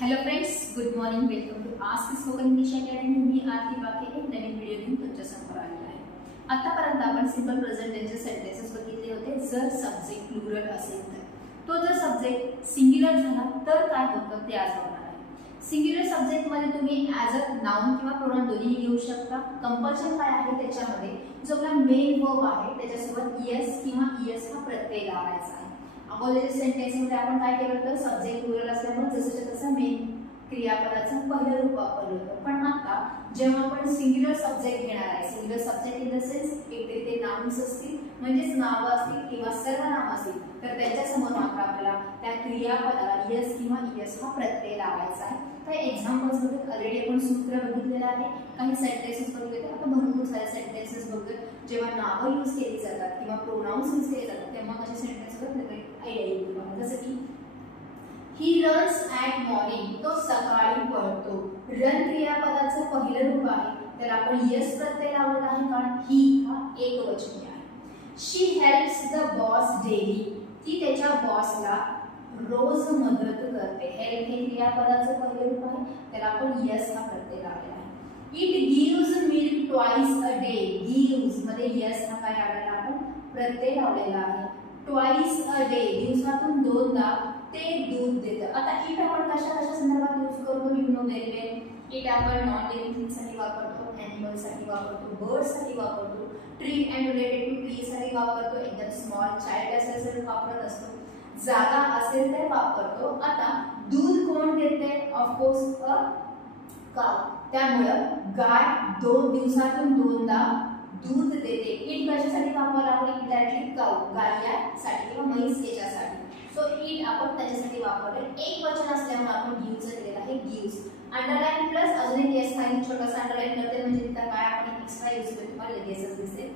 Hello friends, good morning. Welcome to ask spoken English academy. मी आरती बाके एक नवीन video घेऊन तुमच्या समोर आली आहे. आतापर्यंत आपण सिंपल प्रेझेंट टेन्सचे सेंटेन्सेस बघितले होते. जर सब्जेक्ट प्लुरल असेल तर तो जर सब्जेक्ट सिंग्युलर झाला तर काय होतं ते आज बघणार आहे. सिंग्युलर सब्जेक्ट मध्ये तुम्ही ॲज अ नाउन किंवा प्रोनाउन दोन्ही घेऊ शकता. कंपल्शन काय आहे त्याच्यामध्ये, जो आपला मेन वर्ब आहे त्याच्यासोबत एस किंवा ईएस हा प्रत्यय लावायचा आहे. अगोदरच्या सेंटेन्स मध्ये आपण काय केलं होतं, सब्जेक्ट प्लुरल असल्यामुळे जसं तसं मेन क्रियापदाचं पहिलं रूप वापरलं होतं. पण आता जेव्हा आपण सिंग्युलर सब्जेक्ट घेणार आहे, singular subject in the sense एकतरी ते नाउन्स असतील म्हणजेच नावं असतील किंवा सर्वनाम असतील तर त्याच्यासमोर मात्र आपल्याला त्या क्रियापदाला यस किंवा ईएस हा प्रत्यय लावायचा आहे. काही एक्झाम्पल्स मध्ये ऑलरेडी आपण सूत्र बघितलेलं आहे, काही सेंटेन्सेस बघितले. आता भरपूर सारे सेंटेन्सेस बघतोय. जेव्हा नावं यूज केली जातात किंवा प्रोनाउन्स यूज केले जातात तेव्हा कसे सेंटेन्स होतात आयडिया येईल तुम्हाला. जसं की ही रन्स ॲट मॉर्निंग, तो सकाळी पळतो. रन क्रियापदाचं पहिलं रूप आहे, त्याला आपण यस प्रत्यय लावलेला आहे कारण ही हा एकवचनी आहे. शी हेल्प्स द बॉस डेली, ती त्याच्या बॉसला रोज मदत करते. हेल्प हे क्रियापदाचं पहिलं रूप आहे, त्याला आपण यस हा प्रत्यय लावलेला आहे. It gives milk twice a day, gives मध्ये यस हा काय आलेला आपण प्रत्यय लावलेला आहे. ट्वाइस अ डे दिवसातून दोनदा ते दूध देतं. आता इट आपण कशा संदर्भात यूज करतो, you know very well. It आपण नॉन लिव्हिंग थिंग साठी वापरतो, एनिमल साठी वापरतो, बर्ड साठी वापरतो, tree and related to tree साठी वापरतो, एकदम स्मॉल चाइल्ड असेल तर वापरत असतो, जागा असेल तर वापरतो. आता दूध कोण देते, ऑफकोर्स अ काव. त्यामुळे गाय दिवसातून दोनदा दूध देते. इट कशासाठी वापरला आपण, एक्झॅक्टली काव, गायसाठी किंवा म्हैस याच्यासाठी. सो इट आपण त्याच्यासाठी वापरले. एक वचन असल्यामुळे आपण गिव्हचं केलेलं आहे, गिव्स. अंडरलाइन प्लस अजून एक एस खाली छोटासा अंडरलाइन करते म्हणजे तिथं काय आपण एक्स्ट्रा यूज करतो तुम्हाला लगेचच दिसेल.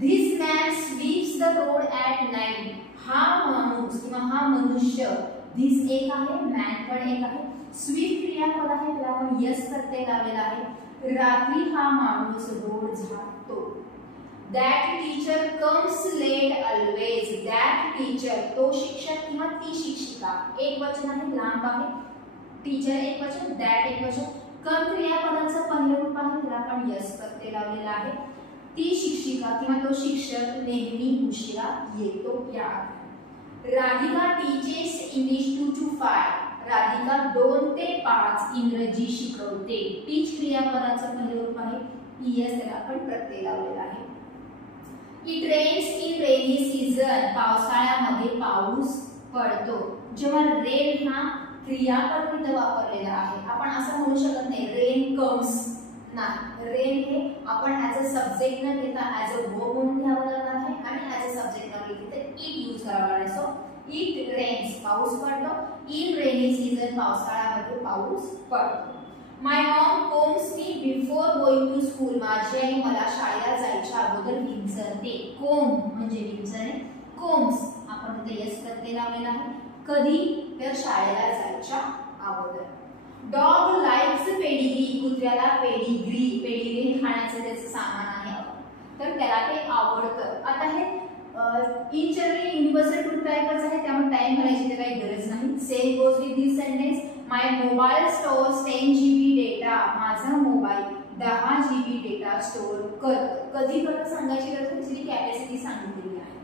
This man sweeps the road at night, हा माणूस किंवा हा मनुष्य, धिस एक आहे, मॅन पण एक आहे. स्वीप क्रियापद आहे, त्याला आपण यस प्रत्यय लावलेला आहे. रात्री हा माणूस road झाडतो. That teacher comes late always. That teacher, तो शिक्षक किंवा ती शिक्षिका. एक वचन आहे, लांब आहे. टीचर एक वचन, that एक वचन. कम क्रियापदाचं पहिलं रूप आहे, त्याला आपण यस प्रत्यय लावलेला आहे. ती शिक्षिका किंवा तो शिक्षक नेहमी उशिरा येतो. या Radhika teaches English 2 to 5. Radhika 2 ते 5 इंग्रजी शिकवते. टीच क्रियापदाचं पहिलं रूप आहे, ईएस त्याला आपण प्रत्यय लावलेला आहे. It rains in rainy season, पावसाळ्यामध्ये पाऊस पडतो. जेव्हा रेन हा क्रियापद इथे वापरलेला आहे, आपण असं म्हणू शकत नाही रेन कम्स नाही. रेन हे आपण ॲज अ सब्जेक्ट न घेता ॲज अ वर्ब म्हणून घ्यावं लागणार आहे आणि ॲज अ सब्जेक्ट न घेता इट यूज करावं लागणार आहे. सो इट रेन्स, पाऊस पडतो. इन रेनी सीझन, पावसाळ्यामध्ये पाऊस पडतो. My mom combs me before going to school, माझी आई मला शाळेला जायच्या अगोदर विंचरते. कोम म्हणजे विंचरणे, कोम्स आपण तिथे यस प्रत्यय लावलेला आहे. कधी तर शाळेला जायच्या अगोदर. डॉग लाइक्स पेडिग्री, कुत्र्याला पेडिग्री, पेडिग्री हे खाण्याचं त्याचं सामान आहे तर त्याला ते आवडतं. आता हे इन जनरल युनिव्हर्सल ट्रूथ टाइपच आहे, त्यामुळे टाइम घालायची काही गरज नाही. Same goes with this sentence. My mobile stores 10 GB data, माझा मोबाईल 10 GB डेटा स्टोअर करतो. कधी करतो सांगायची गरज नाही, त्याची कॅपॅसिटी सांगितलेली आहे.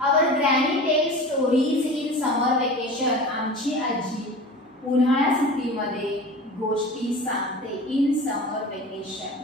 Our granny tell stories in summer vacation, आमची आजी उन्हाळ्या सुट्टीमध्ये गोष्टी सांगते. In summer vacation.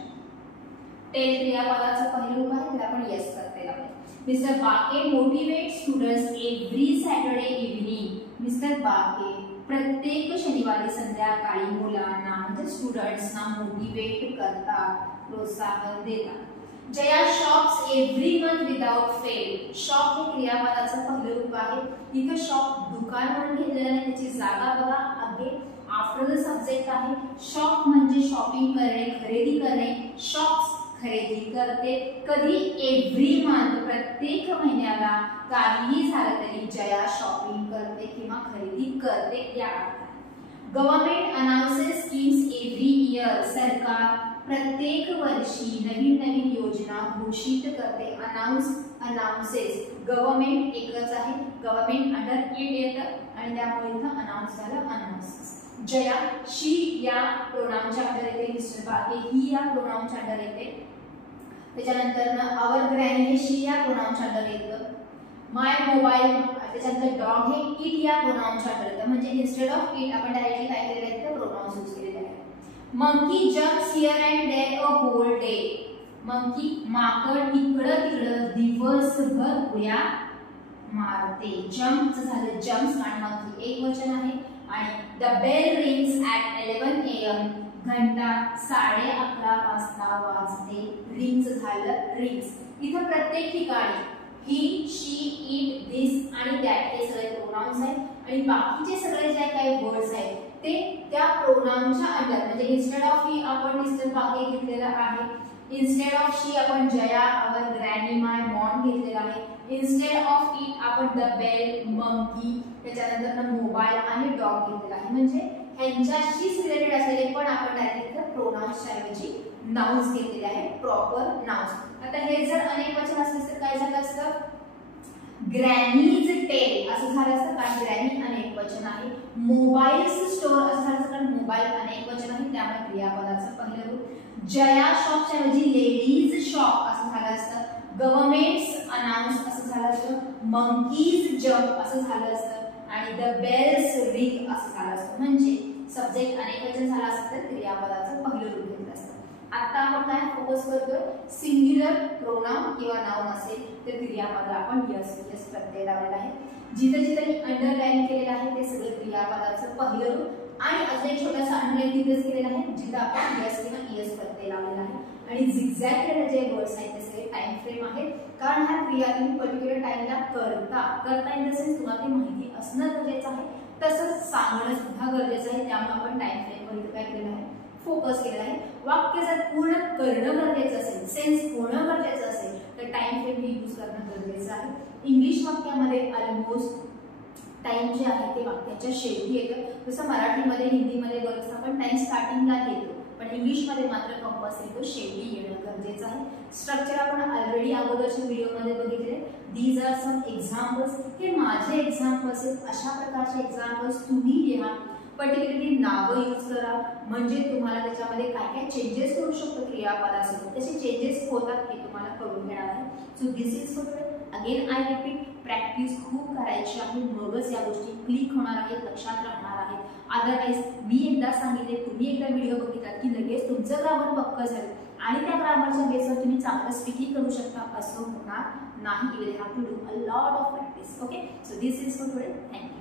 टेल क्रियापदाचं पहिलं रूप आहे, त्याला आपण यस प्रत्यय लावले. मिस्टर बाके motivate students every Saturday evening, mister बाके प्रत्येक शनिवारी संध्याकाळी मुलांना म्हणजे स्टुडंट्सना मोटिवेट करतात, प्रोत्साहन देतात. Jaya shops every month without fail, shop हे क्रियापदाचं पहिलं रूप आहे. इथं शॉप दुकान म्हणून घेतलेलं आहे, त्याची जागा बघा आगे आफ्टर द सब्जेक्ट आहे. शॉप म्हणजे शॉपिंग करणे, खरेदी करणे. शॉप्स खरेदी करते. कधी एव्हरी मंथ, प्रत्येक महिन्याला काहीही झालं तरी जया शॉपिंग करते किंवा खरेदी करते या अर्थाने. गव्हर्नमेंट अनाउन्सेस स्कीम्स एव्हरी इयर, सरकार प्रत्येक वर्षी नवीन नवीन योजना घोषित करते. अनाउन्सेस, गव्हर्नमेंट एकच आहे, गव्हर्नमेंट अंडर इट येतं आणि त्यामुळे इथं अनाउन्स झालं, अनाउन्सेस. जया शी या प्रोनाउनच्या अंडर येते, मिस्टर बाके ही या प्रोनाउनच्या अंडर येते. त्याच्यानंतर आवर ग्रॅनी हे शी या प्रोनाउनच्या अंडर येतं. माय मोबाईल त्याच्यानंतर डॉग हे इट या प्रोनाउनच्या अंडर येतं. म्हणजे इन्स्टेड ऑफ इट आपण डायरेक्टली काय केलेलं आहे तर प्रोनाउन्स यूज केलेले आहे. Monkey jumps here and there a whole day. Monkey माकड इकडं तिकडं दिवसभर उड्या मारते. जम्प झालं जम्प्स आणि मंकी एक वचन आहे. आणि the bell rings at 11 AM घंटा 11:30 वाजता वाजते. रिंग्स झालं रिंग्स. इथं प्रत्येक ठिकाणी ही शी इट दिस आणि दॅट हे सगळे प्रोनाउन्स आहेत आणि बाकीचे सगळे जे काही वर्ड्स आहेत ते त्या प्रोनाउनच्या अंडर म्हणजे इन्स्टेड ऑफ ही आपण मिस्टर बाके घेतलेलं आहे. इन्स्टेड ऑफ शी आपण जया आवर ग्रॅनी माय मॉम घेतलेला आहे. इन्स्टेड ऑफ इट आपण द बेल मंकी त्याच्यानंतर मोबाईल आणि डॉग घेतलेला आहे. म्हणजे ह्यांच्याशीच रिलेटेड असलेले पण आपण डायरेक्ट प्रोनाउन्सच्या ऐवजी नाउन्स घेतलेले आहे, प्रॉपर नाउन्स. आता हे जर अनेक वचन असले तर काय झालं असतं ग्रॅनीज टेल असं झालं असतं कारण ग्रॅनी अनेक वचन आहे. मोबाईल्स स्टोर असं झालं असतं कारण मोबाईल अनेक वचन आहे त्यामुळे क्रियापदाचं पहिलं रूप. जया शॉपच्या ऐवजी लेडीज शॉप असं झालं असतं. गव्हर्नमेंट्स अनाउन्स असं झालं असतं. मंकीज जम्प असं झालं असतं आणि द बेल्स रिंग असं झालं असतं. म्हणजे सब्जेक्ट अनेक वचन झालं असतं तर क्रियापदाचं पहिलं रूप घेतलं असतं. आता आपण काय फोकस करतोय सिंग्युलर प्रोनाउन किंवा नाउन असेल तर क्रियापद आपण यस यस प्रत्यय लावलेला आहे. जिथे जिथे मी अंडरलाईन केलेलं आहे ते सगळं क्रियापदाचं पहिलं रूप आणि अजून एक छोटासा अंडरलाईन तिथेच केलेला आहे जिथे आपण यस किंवा यस प्रत्यय लावलेला आहे. आणि झिगझॅग केलेले जे वर्ड्स आहेत ते सगळे टाइम फ्रेम आहेत कारण हा क्रिया तुम्ही पर्टिक्युलर टाइमला करता इन द सेन्स तुम्हाला ती माहिती असणं गरजेचं आहे तसंच सांगणं सुद्धा गरजेचं आहे. त्यामुळे आपण टाइम फ्रेमवर इथे काय केलेलं आहे फोकस केलेला आहे. वाक्य जर पूर्ण करणं गरजेचं असेल सेन्स होणं गरजेचं असेल तर टाइम फ्रेम हे यूज करणं गरजेचं आहे. इंग्लिश वाक्यामध्ये ऑलमोस्ट टाइम जे आहे ते वाक्याच्या शेवटी येतं जसं मराठीमध्ये हिंदीमध्ये बरंच आपण टाइम स्टार्टिंगला घेतो पण इंग्लिशमध्ये मात्र कंपल्सरी तो शेवटी येणं गरजेचं आहे. स्ट्रक्चर आपण ऑलरेडी अगोदरच्या व्हिडिओमध्ये बघितले. These are some examples. हे माझे एक्झाम्पल्स आहेत. अशा प्रकारचे एक्झाम्पल्स तुम्ही लिहा. पर्टिक्युलरली नावं यूज करा म्हणजे तुम्हाला त्याच्यामध्ये काय काय चेंजेस करू शकतो क्रियापदासोबत त्याचे चेंजेस होतात हे तुम्हाला कळून घेणार आहे. So this is for today. Again I repeat practice खूप करायची आहे मगच या गोष्टी क्लिक होणार आहेत लक्षात राहणार आहेत. अदरवाईज मी एकदा सांगितले तुम्ही एकदा व्हिडिओ बघितला की लगेच तुमचं ग्रामर पक्क झालं आणि त्या ग्रामरच्या बेसवर तुम्ही चांगलं स्पीकिंग करू शकता असं होणार नाही. You will have to do a lot of practice. Okay so this is for today. Thank you.